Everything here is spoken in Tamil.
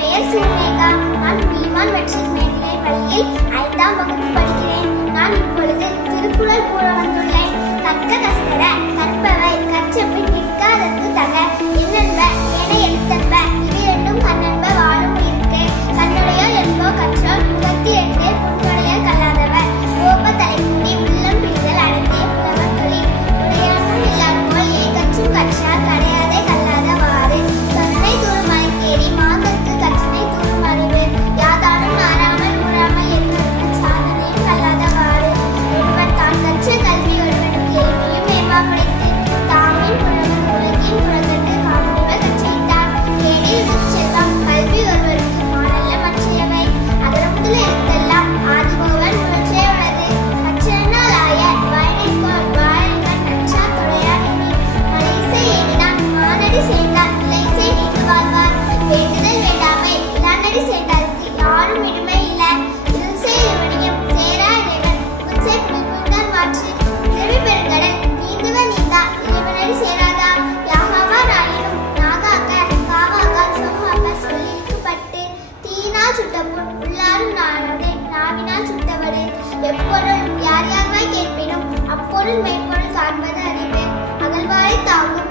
பெயர் சுமேகா. நான் புலிமான் மெட்ரிக் மேல்நிலைப் பள்ளியில் 5ஆம் வகுப்பு படிக்கிறேன். நான் இப்பொழுது திருக்குறள் கூற வந்துள்ளேன். கற்க கசடற கற்பவை கற்றபின் நிற்காதற்கு தக என்னென்ப என எழுத்தன்ப இவ்விரண்டும் கண்ணென்ப வாழும் இருக்கு. கண்ணுடையால் என்போ கற்றால் முகத்து எட்டே புண்கடையால் கல்லாதவர் கோப தலைக்குடி உள்ளம் பிடிதல் அடங்கிய புலவர் தொழில் உடையாமல் இல்லாமல் ஏகற்றும் கற்றால் கடையாதே கல்லாதவாறு கருணை தூரமலை தேடி மாந்தற்கு கற்றனை தூரும் அறிவு யாதானும் மாறாமல் ஊறாமல் என்பதற்கு சாதனையும் கல்லாதவாறு ஒருவன் தான் கற்ற கல்வி ஒருவனுக்கு எளிமையும் மேம்பாடுடைத்து தாமின் புறவர் உலகின் புறக்கட்டு காமுடிவர் கற்றிட்டார். கேடில் செல்வம் கல்வி ஒருவருக்கு மானல்ல மற்றையவை அதர முதல எழுத்தெல்லாம் ஆதிபோவன் முயற்சியே உள்ளது. கற்றனால் ஆய வாயினைக்கோள் வாழிகன் நற்றார் தொடையார் எண்ணி மலைசை எண்ணினான் மானடி சேர்ந்தார் நிலைசை நீண்டு வாழ்வார். வேண்டுதல் வேண்டாமை இளானடி சேர்ந்தாருக்கு யாரும் இடுமை இல்ல. இருசை இவனையும் சேரா இறைவன் முச்சை புல்புண்டான் மாற்று இரவி பெருங்கடல் நீந்துவன் நீந்தா இறைவனடி சேராதா. யாகாவார் ஆயினும் நாகாக்க காவாக்கால் சோகாப்ப சொல்லிருக்கப்பட்டு தீயினால் சுட்டப்புண் உள்ளாரும் நாளே நாவினால் சுட்டவடு. எப்பொருள் யார் யார்வாய் கேட்பினும் அப்பொருள் மெய்ப்பொருள் காண்பது அறிவு. அகழ்வாரை தாங்கும்